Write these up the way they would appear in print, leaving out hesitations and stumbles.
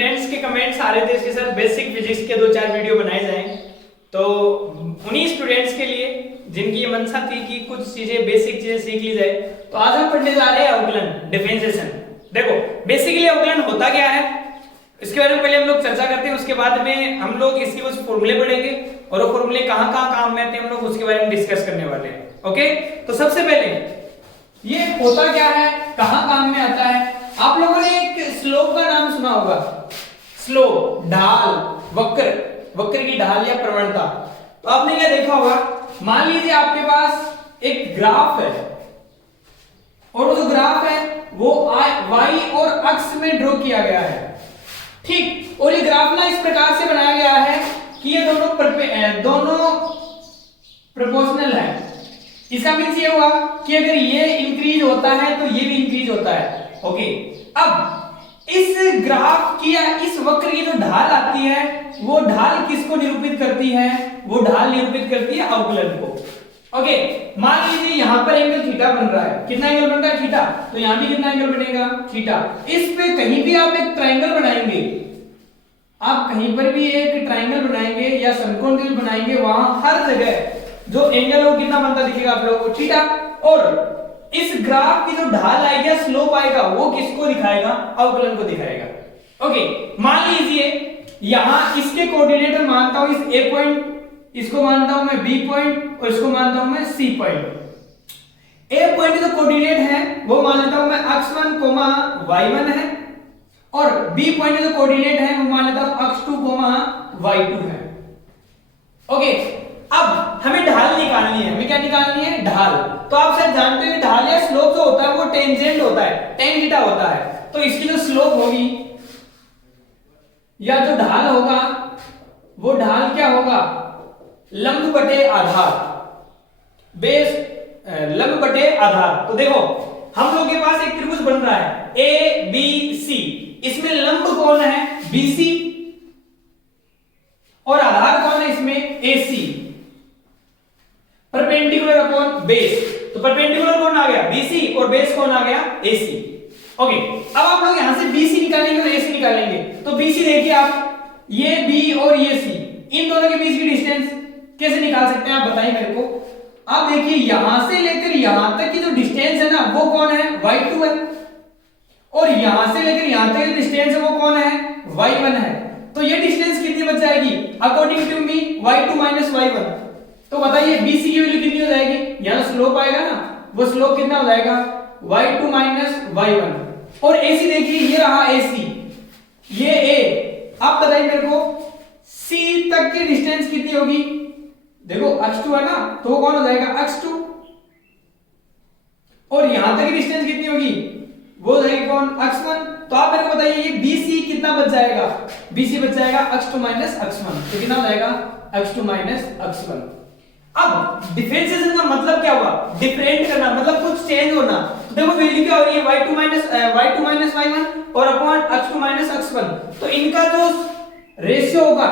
Students के comments आ रहे थे इसके सर बेसिक फिजिक्स के 2-4 वीडियो बनाए जाएं, तो उन्हीं स्टूडेंट्स के लिए जिनकी ये मंशा थी कि कुछ चीजें बेसिक चीजें सीख ली जाए, तो आज हम पढ़ने जा रहे हैं अवकलन डिफरेंशिएशन। देखो बेसिकली अवकलन होता क्या है इसके बारे में पहले हम लोग चर्चा करते हैं, उसके बाद में हम लोग इसके कुछ फॉर्मूले पढ़ेंगे और वो फॉर्मूले कहां-कहां काम में आते हैं हम लोग उसके बारे में डिस्कस करने वाले हैं। ओके, तो सबसे पहले ये होता क्या है, कहां काम में आता है। आप लोगों ने एक स्लोप का नाम सुना होगा, स्लोप ढाल, वक्र की ढाल या प्रवणता। तो आपने क्या देखा होगा, मान लीजिए आपके पास एक ग्राफ है और वो जो ग्राफ है वो वाई और अक्ष में ड्रॉ किया गया है, ठीक। और ये ग्राफ ना इस प्रकार से बनाया गया है कि ये दोनों प्रोपोर्शनल है। इसका मीन्स ये हुआ कि अगर ये इंक्रीज होता है तो ये भी इंक्रीज होता है। ओके, अब इस ग्राफ की या इस वक्र की जो ढाल आती है वो ढाल किसको निरूपित करती है, वो ढाल निरूपित करती है अवकलन को। ओके, मान लीजिए यहां पर एंगल थीटा बन रहा है, कितना एंगल बन रहा है थीटा, तो यहां भी कितना एंगल बनेगा थीटा। इस पे कहीं भी आप एक ट्रायंगल बनाएंगे, आप कहीं पर भी एक ट्रायंगल बनाएंगे या समकोण त्रिभुज बनाएंगे, वहां हर जगह जो एंगल हो कितना बनता दिखेगा आप लोगों को, थीटा। और इस ग्राफ की जो ढाल आएगी, स्लोप आएगा, वो किसको दिखाएगा, अवकलन को दिखाएगा। ओके, मान लीजिए यहां इसके कोऑर्डिनेट मानता हूं इस ए पॉइंट, इसको मानता हूं मैं बी पॉइंट और इसको मानता हूं मैं सी पॉइंट। ए पॉइंट के जो कोऑर्डिनेट है वो मान लेता हूं मैं x1, y1 है, और बी पॉइंट के जो कोऑर्डिनेट है वो मान लेता हूं x2, y2 है। ओके, अब हमें ढाल निकालनी है, हमें क्या निकालनी है, ढाल। तो आप शायद जानते हैं ढाल या स्लोप जो होता है वो टेंजेंट होता है, tan थीटा होता है। तो इसकी जो स्लोप होगी या जो ढाल होगा वो ढाल क्या होगा, लंब बटे आधार, बेस लंब बटे आधार। तो देखो हम लोग के पास एक त्रिभुज बन रहा है ए बी सी, इसमें लंब कौन है BC और आधार कौन है इसमें AC, परपेंडिकुलर अपॉन बेस। तो परपेंडिकुलर कौन आ गया BC और बेस कौन आ गया AC। ओके, अब आप लोग यहां से BC निकालेंगे और AC निकालेंगे, तो BC देखिए आप, ये B और ये C, इन दोनों के बीच की डिस्टेंस कैसे निकाल सकते हैं आप बताइए मेरे को। आप देखिए यहां से लेकर यहां तक की जो डिस्टेंस है ना वो कौन है, y2 है, और यहां से लेकर यहां तक की डिस्टेंस है वो कौन है, y1 है। तो ये डिस्टेंस कितनी बच जाएगी according to me, y2 - y1। तो बताइए BC की वैल्यू कितनी हो जाएगी, यहां स्लोप आएगा ना, वो स्लोप कितना हो जाएगा, y2 - y1। और AC देखिए ये रहा AC, ये A। आप बताइए मेरे को C तक की डिस्टेंस कितनी होगी, देखो x2 है ना, तो वो कौन हो जाएगा x2, और यहां तक की डिस्टेंस कितनी होगी, वो हो जाएगी कौन, x1। तो आप मेरे को बताइए ये BC कितना बच जाएगा, BC बच जाएगा x2 - x1, तो कितना हो जाएगा x2 - x1। अब डिफरेंशिएशन का मतलब क्या हुआ, डिफरेंट करना, मतलब कुछ चेंज होना। तो देखो वैल्यू क्या हो रही है, y2 - y1 और अपॉन x2 - x1। तो इनका जो रेशियो होगा,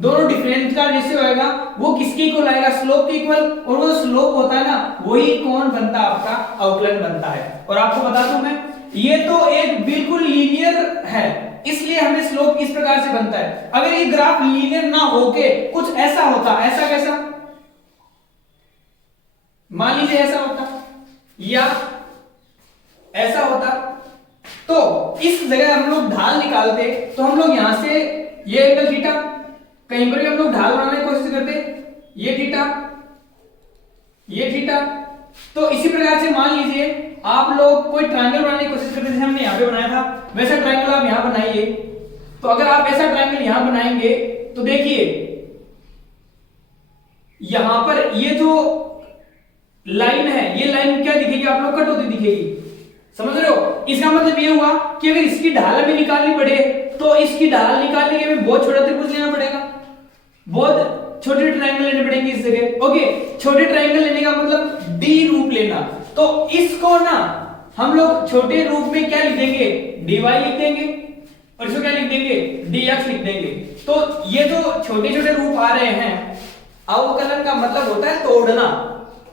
दोनों डिफरेंस का रेशियो आएगा, वो किसके इक्वल आएगा, स्लोप के इक्वल। और वो स्लोप होता है ना वही कौन बनता है, आपका अवकलन बनता है। और आपको बता दूं मैं, ये तो एक बिल्कुल लीनियर है, इसलिए हमें स्लोप इस प्रकार से बनता है। अगर ये ग्राफ लीनियर ना होके कुछ ऐसा होता, ऐसा कैसा, मान लीजिए ऐसा होता या ऐसा होता, तो इस जगह हम लोग ढाल निकालते, तो हम लोग यहां से ये एंगल थीटा, कहीं पर भी हम लोग ढाल बनाने की कोशिश करते, ये थीटा, ये थीटा। तो इसी प्रकार से मान लीजिए आप लोग कोई ट्रायंगल बनाने की कोशिश करते, जैसे हमने यहां पे बनाया था वैसा ट्रायंगल आप यहां बनाइए। तो अगर आप ऐसा ट्रायंगल यहां बनाएंगे तो देखिए यहां पर ये जो लाइन है, ये लाइन क्या दिखेगी आप लोग, कट होती दिखेगी, समझ रहे हो। इसका मतलब ये हुआ कि अगर इसकी ढाल हमें निकालनी पड़े तो इसकी ढाल निकालने के लिए बहुत छोटा त्रिभुज लेना पड़ेगा, बहुत छोटे ट्रायंगल लेने पड़ेंगे इस जगह। ओके, छोटे ट्रायंगल लेने का मतलब D रूप लेना। तो इसको ना हम लोग छोटे रूप में क्या लिख देंगे, dy लिख देंगे, और इसको क्या लिख देंगे, dx लिख देंगे। तो ये जो छोटे छोटे रूप आ रहे हैं, अवकलन का मतलब होता है तोड़ना।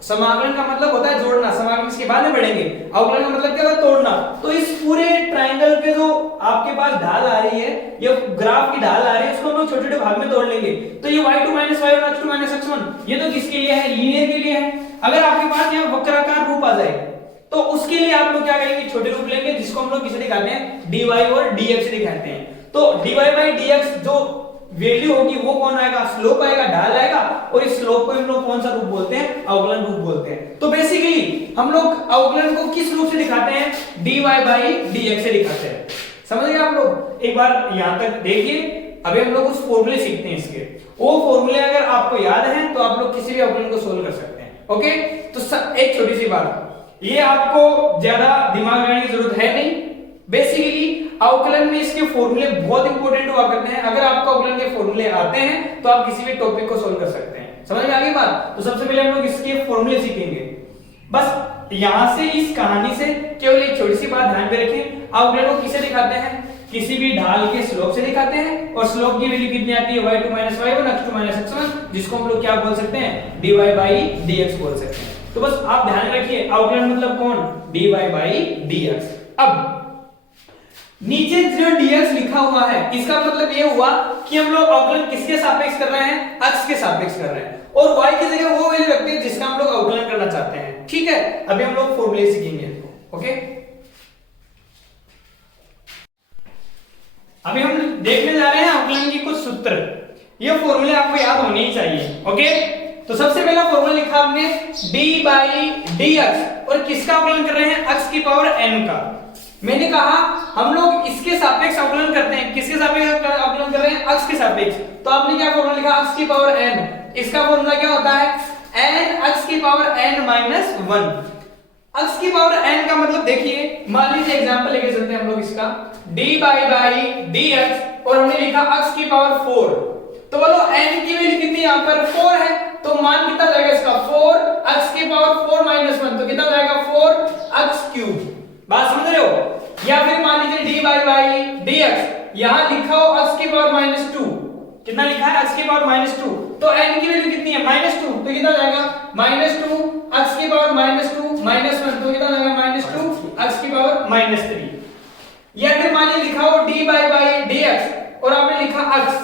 समाकलन का मतलब होता है जोड़ना, समाकलन इसके बाद में पढ़ेंगे। अवकलन का मतलब क्या होता है? तोड़ना। तो इस पूरे ट्रायंगल के जो आपके पास ढाल आ रही है, ये ग्राफ की ढाल आ रही है, इसको हम लोग छोटे छोटे भाग में तोड़ लेंगे। तो ये y2 - y1 x2 - x1 ये तो किसके लिए है? लीनियर के लिए है। अगर आपके पास यहाँ वक्राकार रूप आ जाए तो उसके लिए आप लोग क्या करेंगे? छोटे रूप लेंगे, जिसको हम लोग किसे दिखाते हैं? dy और dx दिखाते हैं। तो dy/dx जो वैल्यू होगी वो कौन आएगा? स्लोप आएगा, ढाल आएगा, और इस स्लोप को हम लोग कौन सा रूप बोलते हैं? अवकलन रूप बोलते हैं। तो बेसिकली हम लोग अवकलन को किस रूप से दिखाते हैं? dy/dx से दिखाते हैं। समझ गए आप लोग? एक बार यहां तक देखिए, अभी हम लोग कुछ फॉर्मूले सीखते हैं इसके। वो फॉर्मूले अगर आपको याद हैं तो आप लोग किसी भी अवकलन को सोल्व कर सकते हैं। ओके, तो एक छोटी सी बात, ये आपको ज्यादा दिमाग लगाने की जरूरत है नहीं। बेसिकली अवकलन में इसके फॉर्मूले बहुत इंपॉर्टेंट हुआ करते हैं। अगर आपको अवकलन के फॉर्मूले आते हैं तो आप किसी भी टॉपिक को सोल्व कर सकते हैं। समझ में आ गई बात? तो सबसे पहले हम लोग इसके फॉर्मूले सीखेंगे। बस यहां से इस कहानी से केवल एक छोटी सी बात ध्यान में रखें, अवकलन को किसे दिखाते हैं? किसी भी ढाल के स्लोप से दिखाते हैं, और स्लोप की वैल्यू कितनी आती है? y2 - y1 x2 - x1, जिसको हम लोग क्या बोल सकते हैं? dy/dx बोल सकते हैं। तो बस आप ध्यान रखिए, अवकलन मतलब कौन? dy/dx। अब नीचे जो dx लिखा हुआ है, इसका मतलब ये हुआ कि हम लोग अवकलन किसके सापेक्ष कर रहे हैं? अक्ष के सापेक्ष कर रहे हैं, और y की जगह वो वैल्यू रखते हैं जिसका हम लोग अवकलन करना चाहते हैं। ठीक है, अभी हम लोग फॉर्मूले सीखेंगे इसको। ओके, अभी हम देखने जा रहे हैं अवकलन की कुछ सूत्र। ये फॉर्मूले आपको याद होने ही चाहिए। ओके, तो सबसे पहला फॉर्मूला लिखा आपने d/dx, और किसका अवकलन कर रहे हैं? अक्ष की पावर n का। मैंने कहा हम लोग इसके सापेक्ष अवकलन करते हैं। किसके सापेक्ष अवकलन कर रहे हैं? अक्ष के सापेक्ष। तो आपने क्या फॉर्मूला लिखा? अक्ष की पावर n। इसका फॉर्मूला क्या होता है? n अक्ष की पावर n - 1। अक्ष की पावर n का मतलब देखिए, मान लीजिए एग्जांपल लेके चलते हैं हम लोग इसका, dy/dx, और हमने लिखा अक्ष की पावर 4। तो बोलो n की वैल्यू कितनी? यहां पर 4 है, तो मान कितना जाएगा इसका? 4 अक्ष की पावर 4 - 1, तो कितना जाएगा? 4 अक्ष क्यूब। बात समझ रहे हो? या फिर मान लीजिए dy/dx, यहां लिखा हो अक्ष की पावर -2। कितना लिखा है? अक्ष की पावर -2। तो n की वैल्यू कितनी है? -2, तो कितना जाएगा? -2 अक्ष की पावर -2 - 1, तो कितना जाएगा? -2 अक्ष की पावर -3। या फिर मान लीजिए लिखा हो dy/dx, और आपने लिखा अक्ष,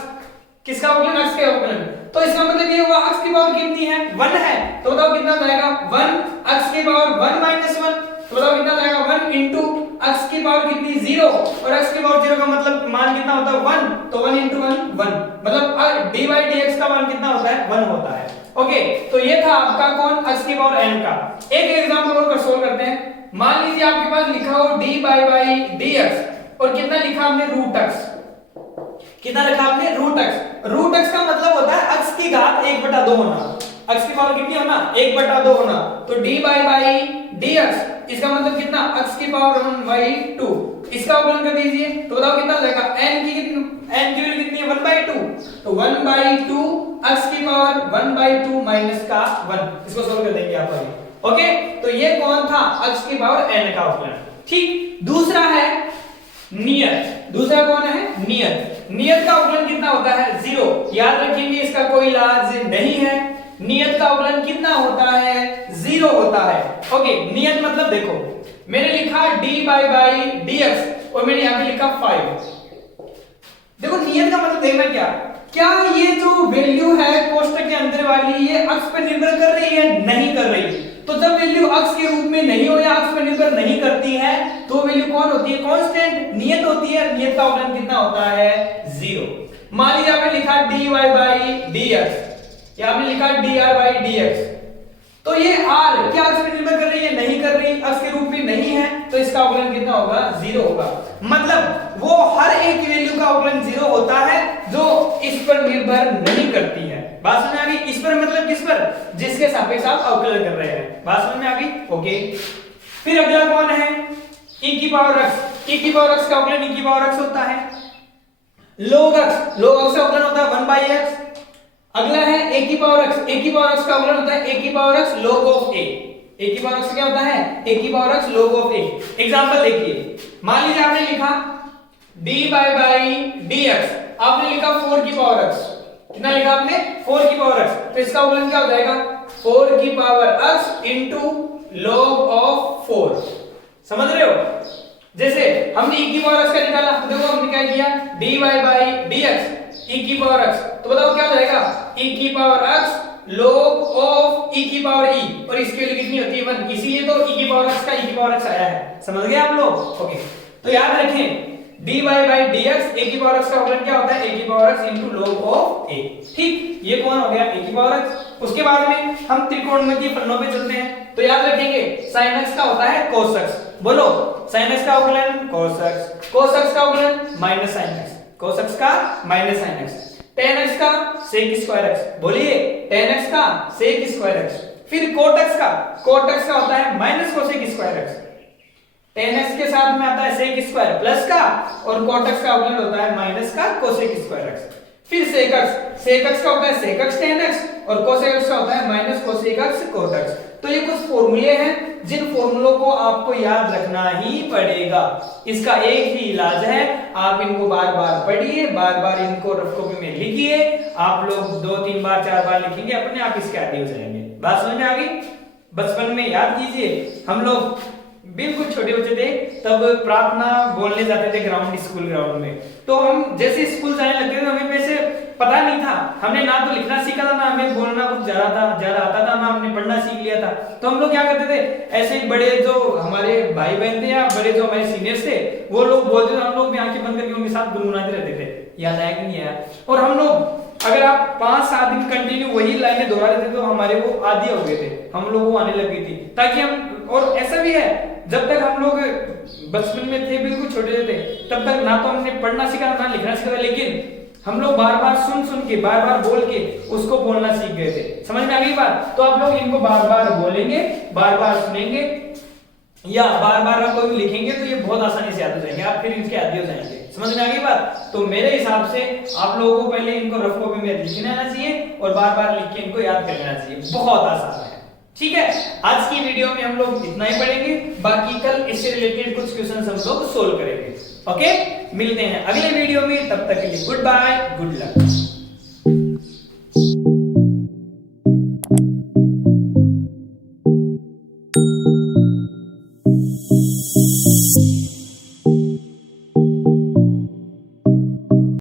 किसका अवकलन? अक्ष के अवकलन। तो इसका मतलब ये हुआ अक्ष की पावर कितनी है? 1 है, तो बताओ कितना जाएगा? 1 अक्ष की पावर 1 - 1, तो बताओ कितना जाएगा? 1 into अक्ष की पावर कितनी? 0, और अक्ष की पावर 0 का मतलब मान कितना होता है? 1, तो 1 into 1 1, मतलब dy/dx का मान कितना होता है? 1 होता है। ओके, तो ये था आपका कौन? अक्ष की पावर n का। एक एग्जांपल और सोल्व करते हैं। मान लीजिए आपके पास लिखा हो dy/dx, और कितना लिखा हमने? रूट अक्ष। कितना रखा आपने? रूट अक्ष। रूट अक्ष का मतलब होता है अक्ष की घात 1/2 होना। अक्ष की पावर कितनी होना? 1/2 होना। तो dy/dx, इसका मतलब कितना? अक्ष की पावर 1/2। इसका अवकलन कर दीजिए, तो बताओ कितना जाएगा? n की वैल्यू कितनी है? 1/2, तो 1/2 अक्ष की पावर 1/2 माइनस का 1। इसको सोल्व कर देंगे आप अभी। ओके, तो ये कौन था? अक्ष की पावर n का अवकलन। ठीक, दूसरा है नियत। दूसरा कौन है? नियत। नियत का अवकलन कितना होता है? 0। याद रखेंगे, इसका कोई इलाज नहीं है। नियत का अवकलन कितना होता है? 0 होता है। ओके, नियत मतलब देखो, मैंने लिखा dy/dx, और मैंने यहां पे लिखा 5। देखो नियत का मतलब देखना क्या ये जो वैल्यू है कोष्टक के अंदर वाली, ये अक्ष पर निर्भर कर रही है? नहीं कर रही। तो जब वैल्यू अक्ष के रूप में नहीं हो या अक्ष पर निर्भर नहीं करती है, तो वैल्यू कौन होती है? कांस्टेंट, नियत होती है। नियत का अवकलन कितना होता है? 0। मान लीजिए आपने लिखा dy/dx, या आपने लिखा dr/dx, तो ये r क्या अक्ष पर निर्भर कर रही है? नहीं कर रही, अक्ष के रूप में नहीं है, तो इसका अवकलन कितना होगा? 0 होगा। मतलब वो हर एक वैल्यू का अवकलन 0 होता है जो इस पर निर्भर नहीं करती है। बात समझ में आ गई? इस पर मतलब किस पर? जिसके सापेक्ष आप अवकलन कर रहे हैं। बात समझ में आ गई? ओके, फिर अगला कौन है? e की पावर x। e की पावर x का अवकलन e की पावर x होता है। log x, log x का अवकलन होता है 1/x। अगला है a की पावर x। a की पावर x का अवकलन होता है a की power x log of a। a की पावर x क्या होता है? a की power x log of a। Example देखिए, मान लीजिए आपने लिखा dy/dx, आपने लिखा 4 की पावर x। कितना लिखा आपने? 4 की पावर x, तो इसका अवकलन क्या हो जाएगा? 4 की power x into log of 4। समझ रहे हो? जैसे हमने e की पावर x का निकाला तो देखो हमने क्या किया, dy बाई dx e की पावर x, तो बताओ क्या हो जाएगा, e की power x log of e की पावर e, और इसकी वैल्यू कितनी होती है 1, इसीलिए तो e की पावर x का e की पावर x आया है। समझ गए आप लोग? ओके, तो याद रखें dy बाई dx a की पावर x का अवकलन क्या होता है, a की power x into log of a। ठीक, ये कौन हो गया, a की पावर x। उसके बाद में हम त्रिकोणमितीय फलनों पे चलते हैं, तो याद रखेंगे sin x का होता है cos x। बोलो sin x का अवकलन cos x, cos x का अवकलन minus sin x, cos x का minus sin x, tan x का sec स्क्वायर x, बोलिए tan x का sec स्क्वायर x। फिर cot x का होता है minus cosec square x, tan x के साथ में आता है sec स्क्वायर प्लस का, और cot x का अवकलन होता है माइनस का cosec स्क्वायर x। फिर sec x का होता है sec x tan x, और cosec x का होता है minus cosec x cot x। तो ये कुछ फॉर्मूले हैं जिन फॉर्मूलों को आपको याद रखना ही पड़ेगा। इसका एक ही इलाज है, आप इनको बार बार पढ़िए, बार बार इनको रफ कॉपी में लिखिए। आप लोग 2 3 बार 4 बार लिखेंगे, अपने आप इसके आदी हो जाएंगे। बात समझ में आ गई? बचपन में याद कीजिए, हम लोग बिल्कुल छोटे बच्चे थे तब प्रार्थना बोलने जाते थे ग्राउंड, स्कूल ग्राउंड में। तो हम जैसे स्कूल जाने लगते थे, हमें वैसे पता नहीं था, हमने ना तो लिखना सीखा था, ना हमें बोलना कुछ ज्यादा आता था, ना हमने पढ़ना सीख लिया था। तो हम लोग क्या करते थे, ऐसे ही बड़े जो हमारे भाई बहन थे या बड़े जो हमारे सीनियर्स थे वो लोग बोलते थे, हम लोग भी आंखें बंद करके उनके साथ गुनगुनाते रहते थे। याद आया कि नहीं आया? और हम लोग अगर आप 5-7 दिन कंटिन्यू वही लाइनें दोहरा देते तो हमारे वो आदी हो गए थे, हम लोग वो आने लग गई थी। ताकि हम, और ऐसा भी है, जब तक हम लोग बचपन में थे, बिल्कुल छोटे थे, तब तक ना तो हमने पढ़ना सीखा ना लिखना सीखा, लेकिन हम लोग बार बार सुन के बार बार बोल के उसको बोलना सीख गए थे। समझ में आ गई बात? तो आप लोग इनको बार बार बोलेंगे, बार बार सुनेंगे या बार बार आप लोग लिखेंगे तो ये बहुत आसानी से याद हो जाएंगे, आप फिर इनके आदी हो जाएंगे। समझ में आ गई बात? तो मेरे हिसाब से आप लोगों को पहले इनको रफ कॉपी में लिख लेना चाहिए और बार बार लिख के इनको याद कर लेना चाहिए, बहुत आसान है। ठीक है, आज की वीडियो में हम लोग इतना ही पढ़ेंगे, बाकी कल इससे रिलेटेड कुछ क्वेश्चंस हम लोग सोल्व करेंगे। ओके, मिलते हैं अगले वीडियो में, तब तक के लिए गुड बाय, गुड लक।